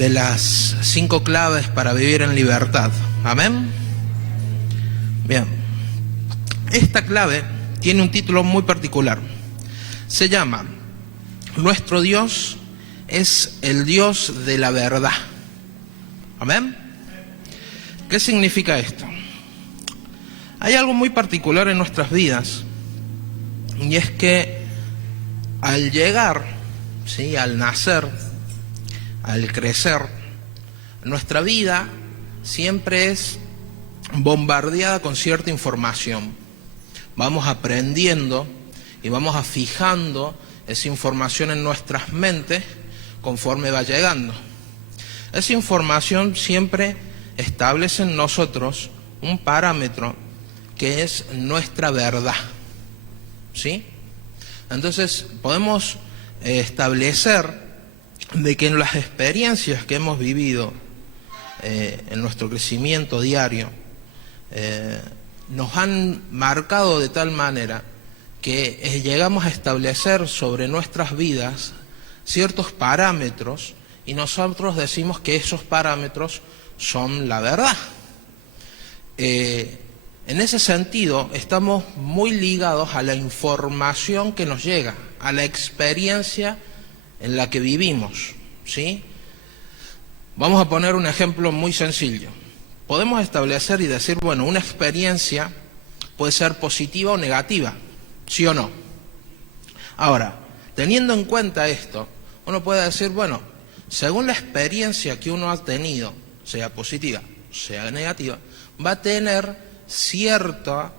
de las 5 claves para vivir en libertad. ¿Amén? Bien. Esta clave tiene un título muy particular. Se llama Nuestro Dios es el Dios de la verdad. ¿Amén? ¿Qué significa esto? Hay algo muy particular en nuestras vidas, y es que al llegar, ¿sí?, al nacer, al crecer, nuestra vida siempre es bombardeada con cierta información. Vamos aprendiendo y vamos fijando esa información en nuestras mentes conforme va llegando. Esa información siempre establece en nosotros un parámetro que es nuestra verdad, ¿sí? Entonces podemos establecer de que en las experiencias que hemos vivido en nuestro crecimiento diario nos han marcado de tal manera que llegamos a establecer sobre nuestras vidas ciertos parámetros, y nosotros decimos que esos parámetros son la verdad. En ese sentido, estamos muy ligados a la información que nos llega, a la experiencia en la que vivimos, ¿sí? Vamos a poner un ejemplo muy sencillo. Podemos establecer y decir, bueno, una experiencia puede ser positiva o negativa, ¿sí o no? Ahora, teniendo en cuenta esto, uno puede decir, bueno, según la experiencia que uno ha tenido, sea positiva, sea negativa, va a tener cierta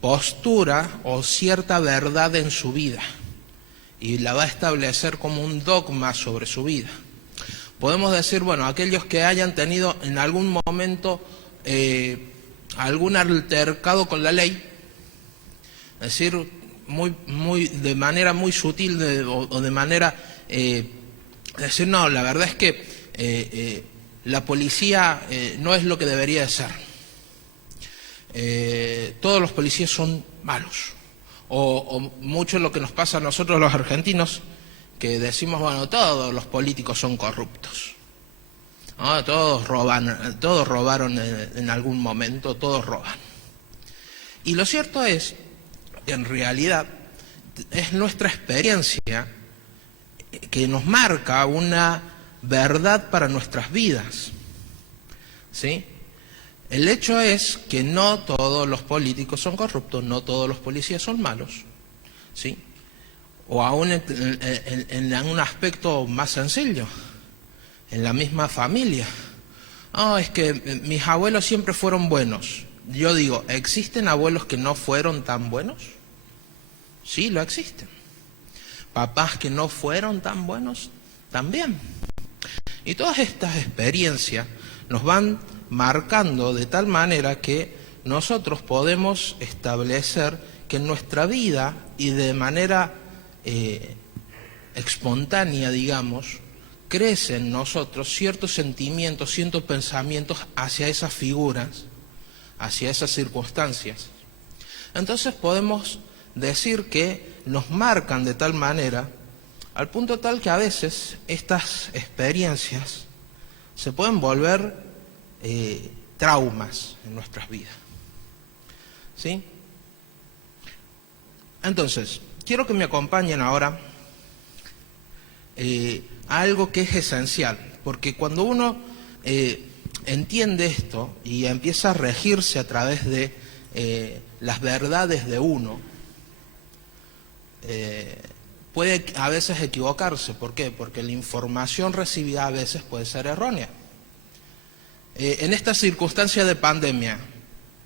postura o cierta verdad en su vida, y la va a establecer como un dogma sobre su vida. Podemos decir, bueno, aquellos que hayan tenido en algún momento algún altercado con la ley, es decir, de manera muy sutil o de manera decir, no, la verdad es que la policía no es lo que debería de ser. Todos los policías son malos. O mucho lo que nos pasa a nosotros los argentinos, que decimos, bueno, todos los políticos son corruptos, ¿no? Todos robaron en algún momento, todos roban. Y lo cierto es que en realidad es nuestra experiencia que nos marca una verdad para nuestras vidas, ¿sí? El hecho es que no todos los políticos son corruptos, no todos los policías son malos, ¿sí? O aún en un aspecto más sencillo, en la misma familia. No, es que mis abuelos siempre fueron buenos. Yo digo, ¿existen abuelos que no fueron tan buenos? Sí, lo existen. Papás que no fueron tan buenos, también. Y todas estas experiencias nos van marcando de tal manera que nosotros podemos establecer que en nuestra vida y de manera espontánea, digamos, crecen en nosotros ciertos sentimientos, ciertos pensamientos hacia esas figuras, hacia esas circunstancias. Entonces podemos decir que nos marcan de tal manera, al punto tal que a veces estas experiencias se pueden volver traumas en nuestras vidas, ¿sí? Entonces, quiero que me acompañen ahora a algo que es esencial, porque cuando uno entiende esto y empieza a regirse a través de las verdades de uno, puede a veces equivocarse. ¿Por qué? Porque la información recibida a veces puede ser errónea. En esta circunstancia de pandemia,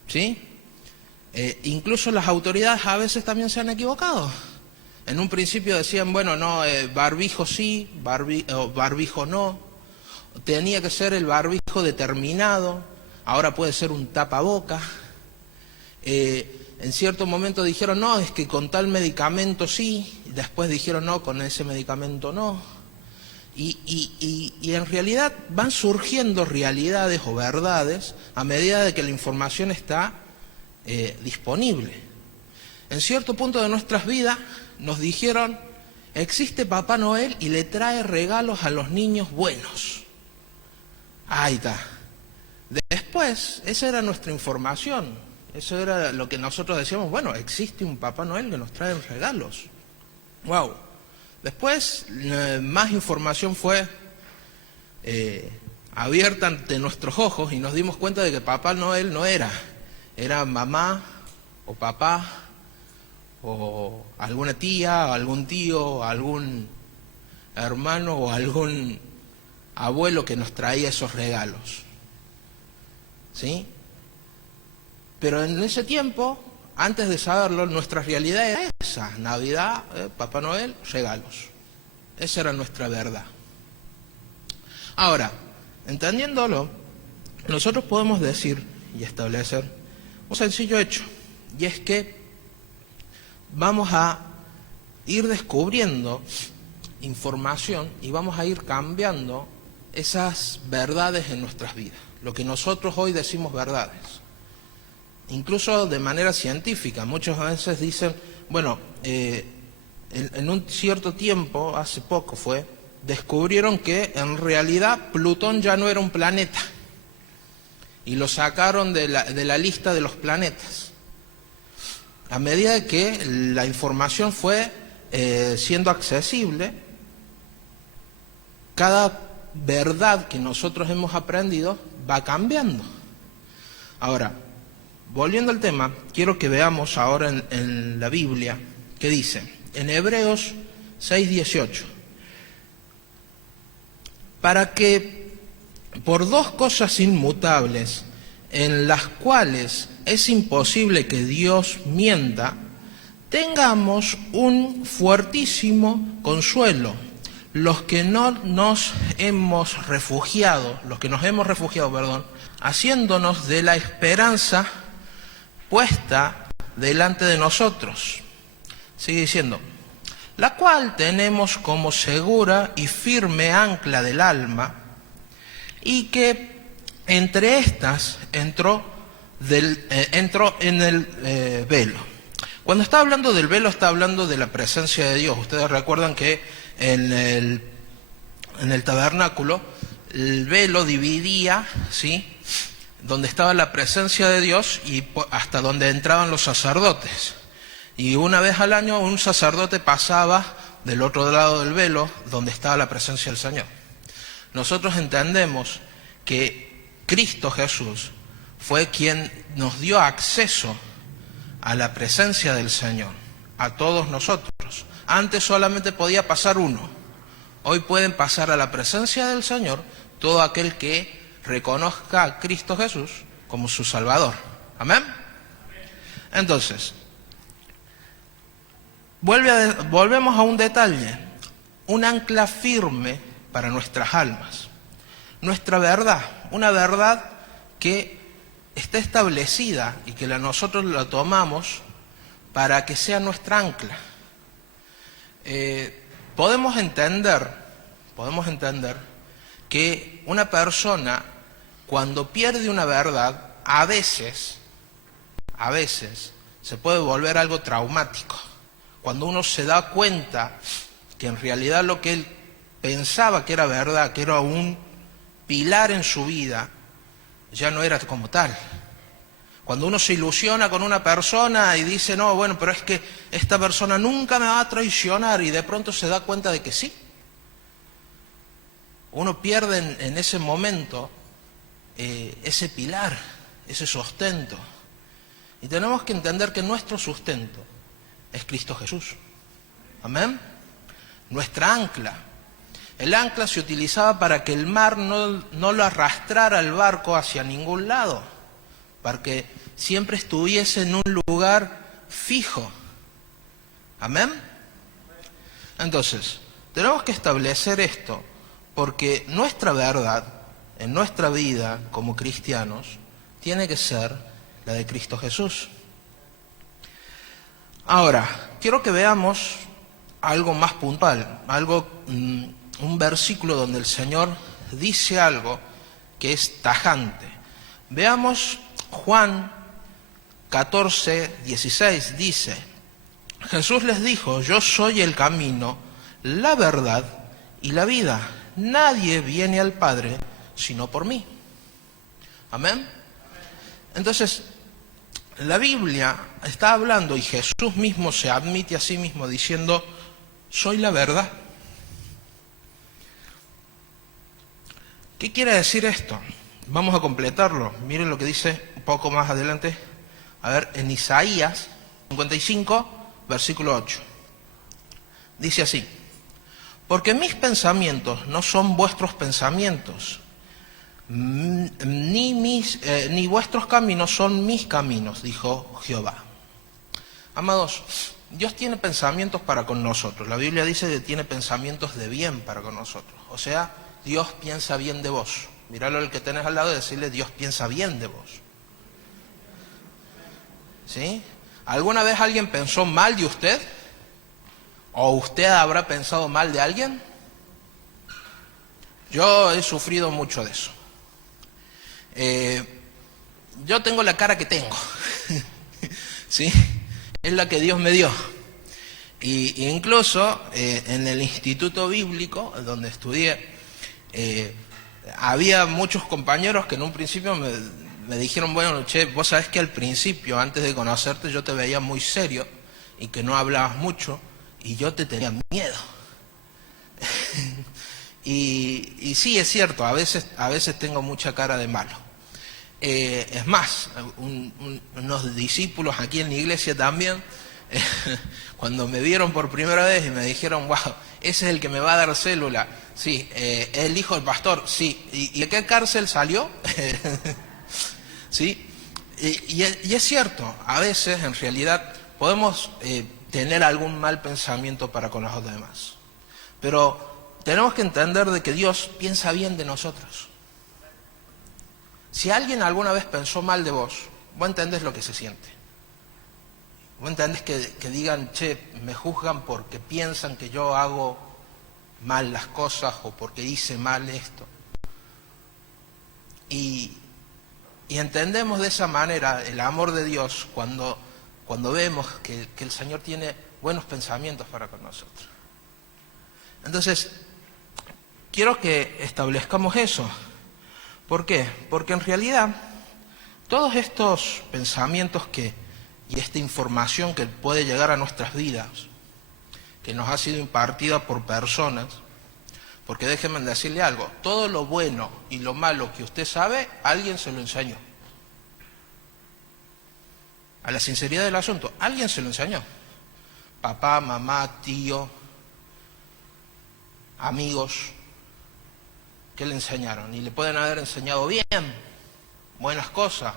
¿sí? Incluso las autoridades a veces también se han equivocado. En un principio decían, bueno, no, barbijo sí, barbijo no. Tenía que ser el barbijo determinado, ahora puede ser un tapaboca. En cierto momento dijeron, no, es que con tal medicamento sí, y después dijeron, no, con ese medicamento no. Y en realidad van surgiendo realidades o verdades a medida de que la información está disponible. En cierto punto de nuestras vidas nos dijeron, existe Papá Noel y le trae regalos a los niños buenos. Ahí está. Después, esa era nuestra información. Eso era lo que nosotros decíamos, bueno, existe un Papá Noel que nos trae regalos. Wow. Después, más información fue abierta ante nuestros ojos y nos dimos cuenta de que Papá Noel no era. Era mamá o papá o alguna tía o algún tío o algún hermano o algún abuelo que nos traía esos regalos. ¿Sí? Pero en ese tiempo, antes de saberlo, nuestra realidad era esa: Navidad, Papá Noel, regalos. Esa era nuestra verdad. Ahora, entendiéndolo, nosotros podemos decir y establecer un sencillo hecho, y es que vamos a ir descubriendo información y vamos a ir cambiando esas verdades en nuestras vidas, lo que nosotros hoy decimos verdades. Incluso de manera científica, muchas veces dicen, bueno, en un cierto tiempo, hace poco fue, descubrieron que en realidad Plutón ya no era un planeta y lo sacaron de la lista de los planetas. A medida que la información fue siendo accesible, cada verdad que nosotros hemos aprendido va cambiando. Ahora, volviendo al tema, quiero que veamos ahora en la Biblia que dice, en Hebreos 6:18, para que por dos cosas inmutables, en las cuales es imposible que Dios mienta, tengamos un fuertísimo consuelo, los que nos hemos refugiado, haciéndonos de la esperanza puesta delante de nosotros. Sigue diciendo, la cual tenemos como segura y firme ancla del alma, y que entre estas entró en el velo. Cuando está hablando del velo, está hablando de la presencia de Dios. Ustedes recuerdan que en el tabernáculo el velo dividía, ¿sí?, donde estaba la presencia de Dios y hasta donde entraban los sacerdotes. Y una vez al año un sacerdote pasaba del otro lado del velo donde estaba la presencia del Señor. Nosotros entendemos que Cristo Jesús fue quien nos dio acceso a la presencia del Señor, a todos nosotros. Antes solamente podía pasar uno. Hoy pueden pasar a la presencia del Señor todo aquel que reconozca a Cristo Jesús como su Salvador. ¿Amén? Entonces, volvemos a un detalle, un ancla firme para nuestras almas. Nuestra verdad, una verdad que está establecida y que nosotros la tomamos para que sea nuestra ancla. Podemos entender que una persona, cuando pierde una verdad, a veces se puede volver algo traumático. Cuando uno se da cuenta que en realidad lo que él pensaba que era verdad, que era un pilar en su vida, ya no era como tal. Cuando uno se ilusiona con una persona y dice, no, bueno, pero es que esta persona nunca me va a traicionar, y de pronto se da cuenta de que sí. Uno pierde en ese momento ese pilar, ese sustento. Y tenemos que entender que nuestro sustento es Cristo Jesús. ¿Amén? Nuestra ancla. El ancla se utilizaba para que el mar no lo arrastrara al barco hacia ningún lado, para que siempre estuviese en un lugar fijo. ¿Amén? Entonces, tenemos que establecer esto, porque nuestra verdad en nuestra vida como cristianos tiene que ser la de Cristo Jesús. Ahora, quiero que veamos algo más puntual, un versículo donde el Señor dice algo que es tajante. Veamos Juan 14:16, dice, Jesús les dijo, yo soy el camino, la verdad y la vida. Nadie viene al Padre sino por mí. Amén. Entonces, la Biblia está hablando y Jesús mismo se admite a sí mismo diciendo, soy la verdad. ¿Qué quiere decir esto? Vamos a completarlo. Miren lo que dice un poco más adelante. A ver, en Isaías 55, versículo 8. Dice así, porque mis pensamientos no son vuestros pensamientos, ni vuestros caminos son mis caminos, dijo Jehová. Amados, Dios tiene pensamientos para con nosotros. La Biblia dice que tiene pensamientos de bien para con nosotros. O sea, Dios piensa bien de vos. Míralo al que tenés al lado y decirle, Dios piensa bien de vos. ¿Sí? ¿Alguna vez alguien pensó mal de usted? ¿O usted habrá pensado mal de alguien? Yo he sufrido mucho de eso. Yo tengo la cara que tengo. ¿Sí? Es la que Dios me dio. Y incluso en el instituto bíblico, donde estudié, había muchos compañeros que en un principio me dijeron, bueno, che, vos sabés que al principio, antes de conocerte, yo te veía muy serio y que no hablabas mucho y yo te tenía miedo. y sí, es cierto, a veces tengo mucha cara de malo. Es más, unos discípulos aquí en la iglesia también, cuando me vieron por primera vez y me dijeron, wow, ese es el que me va a dar célula. Sí, el hijo del pastor, sí. ¿Y de qué cárcel salió? ¿Sí? Y es cierto, a veces en realidad podemos tener algún mal pensamiento para con los demás. Pero tenemos que entender de que Dios piensa bien de nosotros. Si alguien alguna vez pensó mal de vos entendés lo que se siente. Vos entendés que digan, che, me juzgan porque piensan que yo hago mal las cosas o porque hice mal esto. Y entendemos de esa manera el amor de Dios cuando vemos que el Señor tiene buenos pensamientos para con nosotros. Entonces, quiero que establezcamos eso. ¿Por qué? Porque en realidad todos estos pensamientos y esta información que puede llegar a nuestras vidas, que nos ha sido impartida por personas, porque déjenme decirle algo, todo lo bueno y lo malo que usted sabe, alguien se lo enseñó. A la sinceridad del asunto, alguien se lo enseñó. Papá, mamá, tío, amigos, ¿qué le enseñaron? Y le pueden haber enseñado bien, buenas cosas,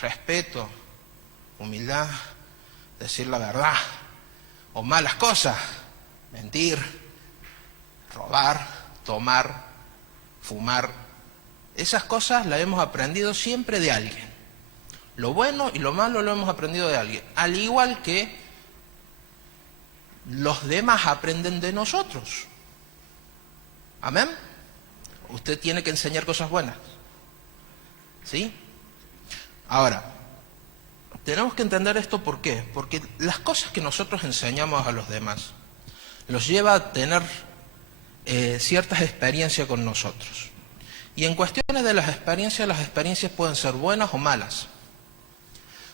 respeto, humildad, decir la verdad, o malas cosas, mentir, robar, tomar, fumar. Esas cosas las hemos aprendido siempre de alguien. Lo bueno y lo malo lo hemos aprendido de alguien. Al igual que los demás aprenden de nosotros. ¿Amén? Usted tiene que enseñar cosas buenas. ¿Sí? Ahora, tenemos que entender esto ¿por qué? Porque las cosas que nosotros enseñamos a los demás los lleva a tener ciertas experiencias con nosotros. Y en cuestiones de las experiencias pueden ser buenas o malas.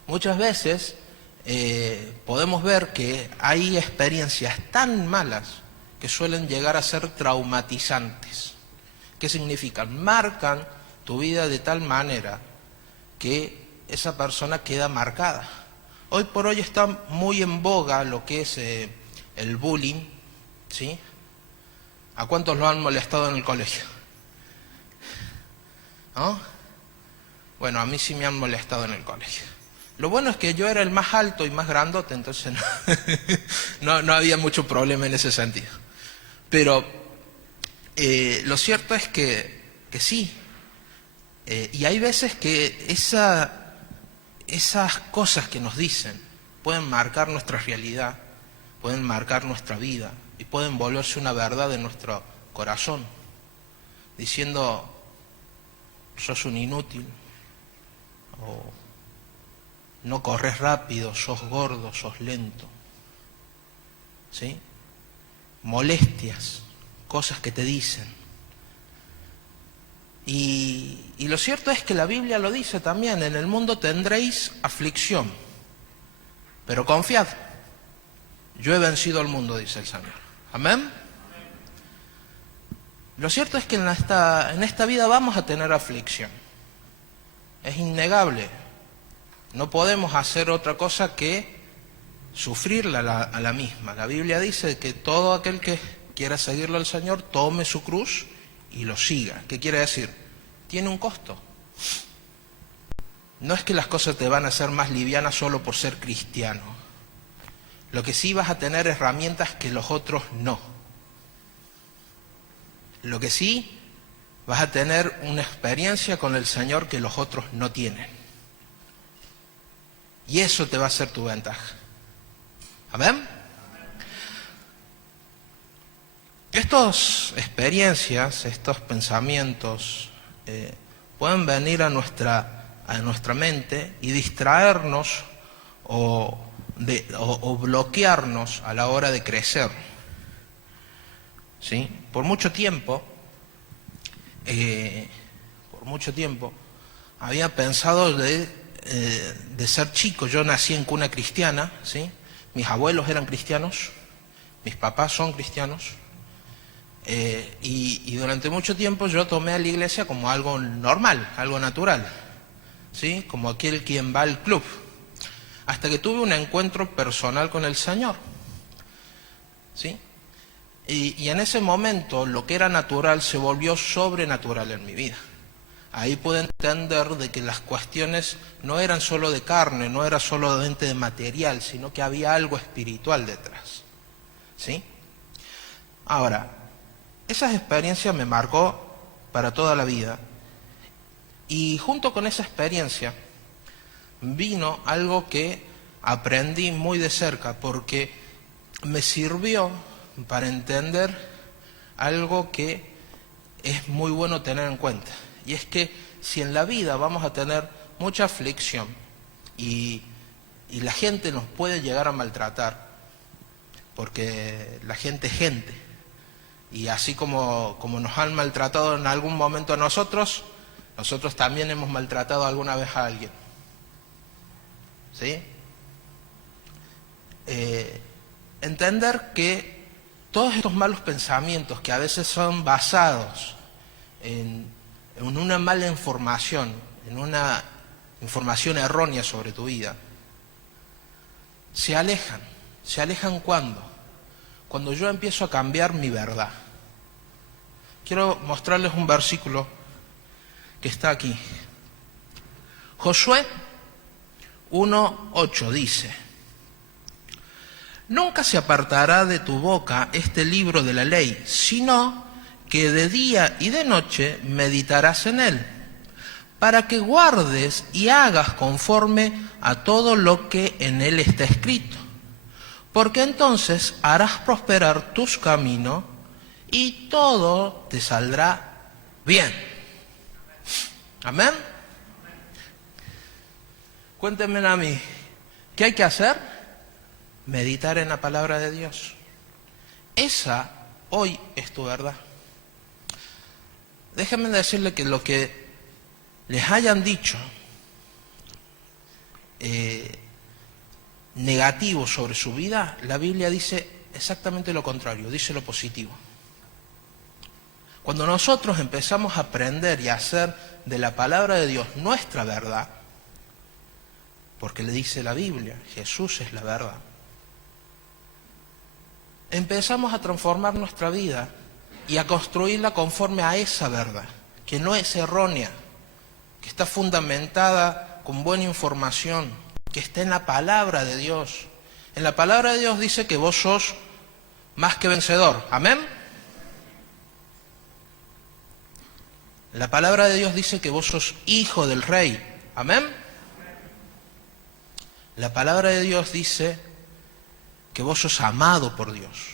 Muchas veces podemos ver que hay experiencias tan malas que suelen llegar a ser traumatizantes. ¿Qué significan? Marcan tu vida de tal manera que esa persona queda marcada. Hoy por hoy está muy en boga lo que es el bullying, ¿sí? ¿A cuántos lo han molestado en el colegio? ¿No? Bueno, a mí sí me han molestado en el colegio. Lo bueno es que yo era el más alto y más grandote, entonces no había mucho problema en ese sentido. Pero lo cierto es que sí. Y hay veces que esas cosas que nos dicen pueden marcar nuestra realidad, pueden marcar nuestra vida y pueden volverse una verdad en nuestro corazón, diciendo, sos un inútil, o no corres rápido, sos gordo, sos lento. ¿Sí? Molestias, cosas que te dicen. Y lo cierto es que la Biblia lo dice también, en el mundo tendréis aflicción, pero confiad, yo he vencido al mundo, dice el Señor. Amén. Lo cierto es que en esta vida vamos a tener aflicción, es innegable, no podemos hacer otra cosa que sufrirla a la misma. La Biblia dice que todo aquel que quiera seguirlo al Señor, tome su cruz y lo siga. ¿Qué quiere decir? Tiene un costo. No es que las cosas te van a hacer más livianas solo por ser cristiano. Lo que sí vas a tener herramientas que los otros no. Lo que sí vas a tener una experiencia con el Señor que los otros no tienen. Y eso te va a ser tu ventaja. ¿Amén? Estas experiencias, estos pensamientos pueden venir a nuestra mente y distraernos o bloquearnos a la hora de crecer. ¿Sí? Por mucho tiempo había pensado de ser chico. Yo nací en cuna cristiana, ¿sí? Mis abuelos eran cristianos, mis papás son cristianos. Y durante mucho tiempo yo tomé a la iglesia como algo normal, algo natural, ¿sí? Como aquel quien va al club, hasta que tuve un encuentro personal con el Señor, ¿sí? Y en ese momento lo que era natural se volvió sobrenatural en mi vida. Ahí pude entender de que las cuestiones no eran solo de carne, no era solamente de material, sino que había algo espiritual detrás, ¿sí? Ahora, esas experiencias me marcó para toda la vida. Y junto con esa experiencia vino algo que aprendí muy de cerca, porque me sirvió para entender algo que es muy bueno tener en cuenta. Y es que si en la vida vamos a tener mucha aflicción y la gente nos puede llegar a maltratar, porque la gente es gente, y así como nos han maltratado en algún momento a nosotros también hemos maltratado alguna vez a alguien, ¿sí? Entender que todos estos malos pensamientos que a veces son basados en una mala información, en una información errónea sobre tu vida, se alejan. ¿Se alejan cuándo? Cuando yo empiezo a cambiar mi verdad. Quiero mostrarles un versículo que está aquí. Josué 1:8 dice: nunca se apartará de tu boca este libro de la ley, sino que de día y de noche meditarás en él, para que guardes y hagas conforme a todo lo que en él está escrito. Porque entonces harás prosperar tus caminos y todo te saldrá bien. ¿Amén? Cuéntenme a mí, ¿qué hay que hacer? Meditar en la palabra de Dios. Esa hoy es tu verdad. Déjenme decirle que lo que les hayan dicho negativo sobre su vida, la Biblia dice exactamente lo contrario, dice lo positivo. Cuando nosotros empezamos a aprender y a hacer de la palabra de Dios nuestra verdad, porque le dice la Biblia, Jesús es la verdad, empezamos a transformar nuestra vida y a construirla conforme a esa verdad, que no es errónea, que está fundamentada con buena información, que está en la palabra de Dios. En la palabra de Dios dice que vos sos más que vencedor. ¿Amén? La palabra de Dios dice que vos sos hijo del rey. ¿Amén? La palabra de Dios dice que vos sos amado por Dios.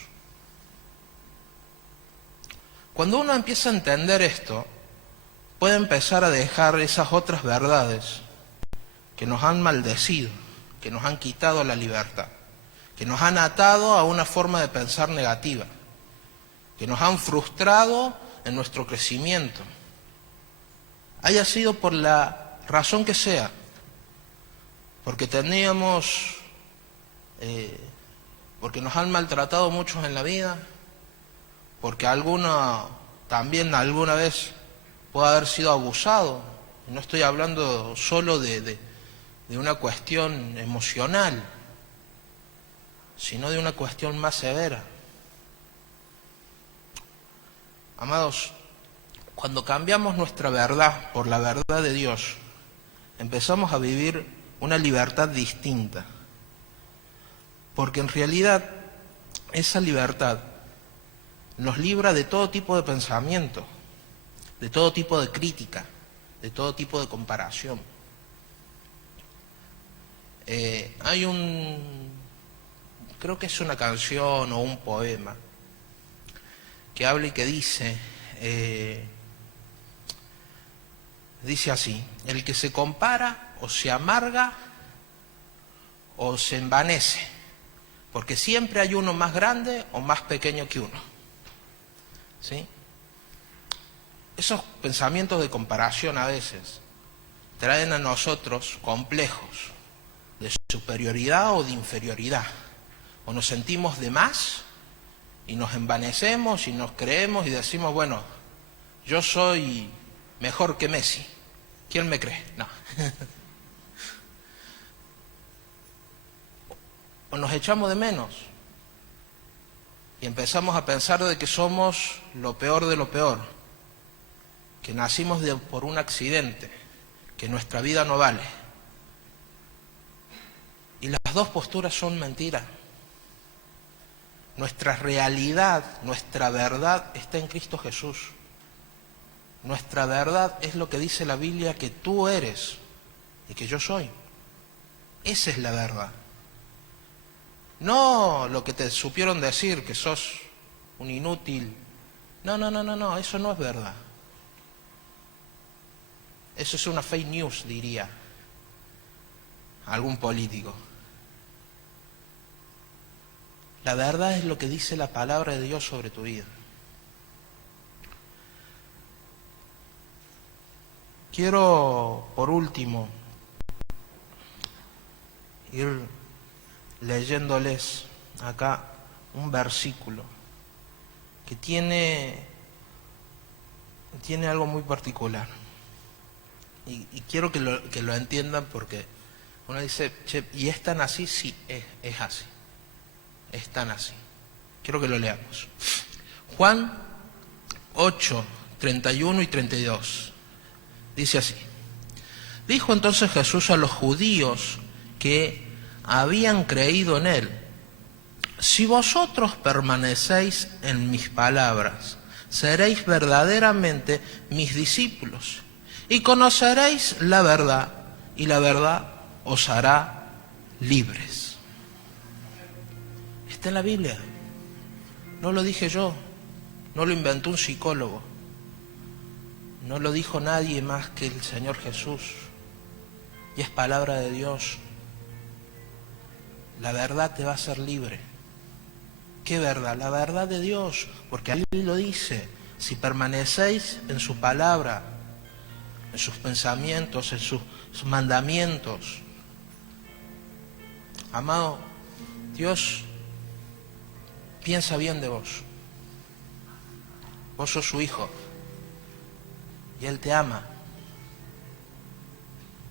Cuando uno empieza a entender esto, puede empezar a dejar esas otras verdades que nos han maldecido, que nos han quitado la libertad, que nos han atado a una forma de pensar negativa, que nos han frustrado en nuestro crecimiento. haya sido por la razón que sea, porque porque nos han maltratado muchos en la vida, porque alguno también alguna vez puede haber sido abusado. No estoy hablando solo de una cuestión emocional, sino de una cuestión más severa. Amados, cuando cambiamos nuestra verdad por la verdad de Dios, empezamos a vivir una libertad distinta, porque en realidad esa libertad nos libra de todo tipo de pensamiento, de todo tipo de crítica, de todo tipo de comparación. Creo que es una canción o un poema que habla y que dice así: el que se compara o se amarga o se envanece, porque siempre hay uno más grande o más pequeño que uno. ¿Sí? Esos pensamientos de comparación a veces traen a nosotros complejos de superioridad o de inferioridad, o nos sentimos de más y nos envanecemos y nos creemos y decimos, bueno, yo soy mejor que Messi, ¿quién me cree? No. O nos echamos de menos y empezamos a pensar de que somos lo peor de lo peor, que nacimos por un accidente, que nuestra vida no vale. Y las dos posturas son mentiras. Nuestra realidad, nuestra verdad está en Cristo Jesús. Nuestra verdad es lo que dice la Biblia que tú eres y que yo soy. Esa es la verdad. No lo que te supieron decir, que sos un inútil. No, eso no es verdad. Eso es una fake news, diría algún político. La verdad es lo que dice la palabra de Dios sobre tu vida. Quiero, por último, ir leyéndoles acá un versículo que tiene algo muy particular. Y quiero que lo entiendan, porque uno dice, che, ¿y es tan así? Sí, es así. Es tan así. Quiero que lo leamos. Juan 8, 31 y 32. Dice así: dijo entonces Jesús a los judíos que habían creído en él: si vosotros permanecéis en mis palabras, seréis verdaderamente mis discípulos, y conoceréis la verdad, y la verdad os hará libres. Está en la Biblia. No lo dije yo, no lo inventó un psicólogo, no lo dijo nadie más que el Señor Jesús, y es palabra de Dios. La verdad te va a hacer libre. ¿Qué verdad? La verdad de Dios, porque ahí lo dice: si permanecéis en su palabra, en sus pensamientos, en sus mandamientos. Amado, Dios piensa bien de vos. Vos sos su hijo y Él te ama.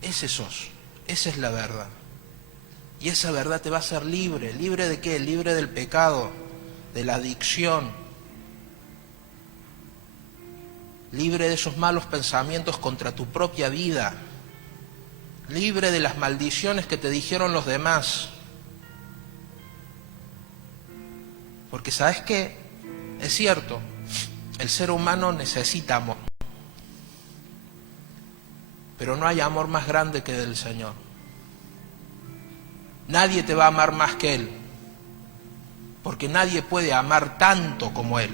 Ese sos, esa es la verdad. Y esa verdad te va a hacer libre. ¿Libre de qué? Libre del pecado, de la adicción, libre de esos malos pensamientos contra tu propia vida, libre de las maldiciones que te dijeron los demás. Porque ¿sabes qué? Es cierto, el ser humano necesita amor, pero no hay amor más grande que del Señor. Nadie te va a amar más que Él, porque nadie puede amar tanto como Él.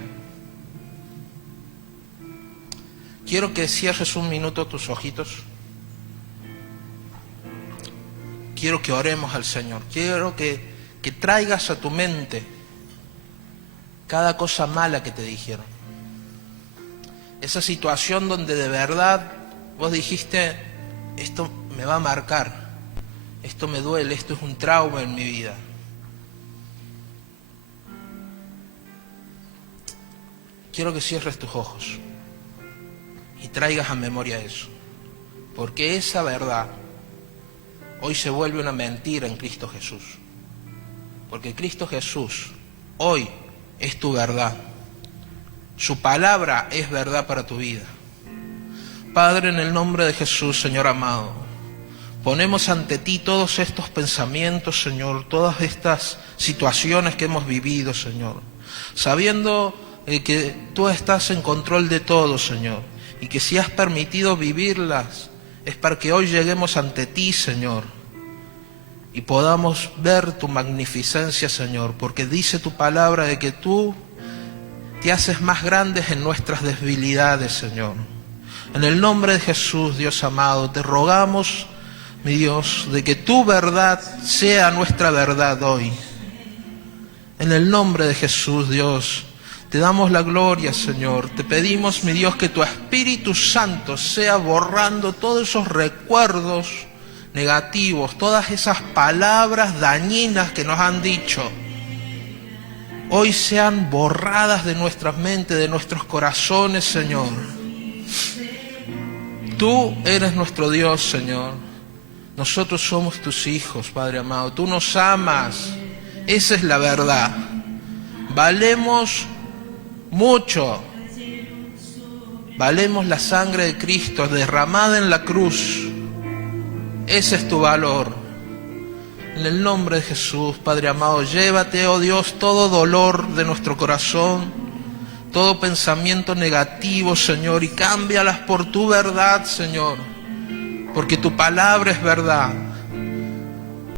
Quiero que cierres un minuto tus ojitos. Quiero que oremos al Señor. Quiero que traigas a tu mente cada cosa mala que te dijeron. Esa situación donde de verdad vos dijiste, esto me va a marcar, esto me duele, esto es un trauma en mi vida. Quiero que cierres tus ojos y traigas a memoria eso, porque esa verdad hoy se vuelve una mentira en Cristo Jesús, porque Cristo Jesús hoy es tu verdad, su palabra es verdad para tu vida. Padre, en el nombre de Jesús, Señor amado, ponemos ante ti todos estos pensamientos, Señor, todas estas situaciones que hemos vivido, Señor, sabiendo que tú estás en control de todo, Señor, y que si has permitido vivirlas es para que hoy lleguemos ante ti, Señor, y podamos ver tu magnificencia, Señor, porque dice tu palabra de que tú te haces más grandes en nuestras debilidades, Señor. En el nombre de Jesús, Dios amado, te rogamos, mi Dios, de que tu verdad sea nuestra verdad hoy. En el nombre de Jesús, Dios, te damos la gloria, Señor. Te pedimos, mi Dios, que tu Espíritu Santo sea borrando todos esos recuerdos negativos, todas esas palabras dañinas que nos han dicho. Hoy sean borradas de nuestras mentes, de nuestros corazones, Señor. Tú eres nuestro Dios, Señor. Nosotros somos tus hijos, Padre amado. Tú nos amas. Esa es la verdad. Valemos mucho. Valemos la sangre de Cristo derramada en la cruz. Ese es tu valor. En el nombre de Jesús, Padre amado, llévate, oh Dios, todo dolor de nuestro corazón, todo pensamiento negativo, Señor, y cámbialas por tu verdad, Señor, porque tu palabra es verdad.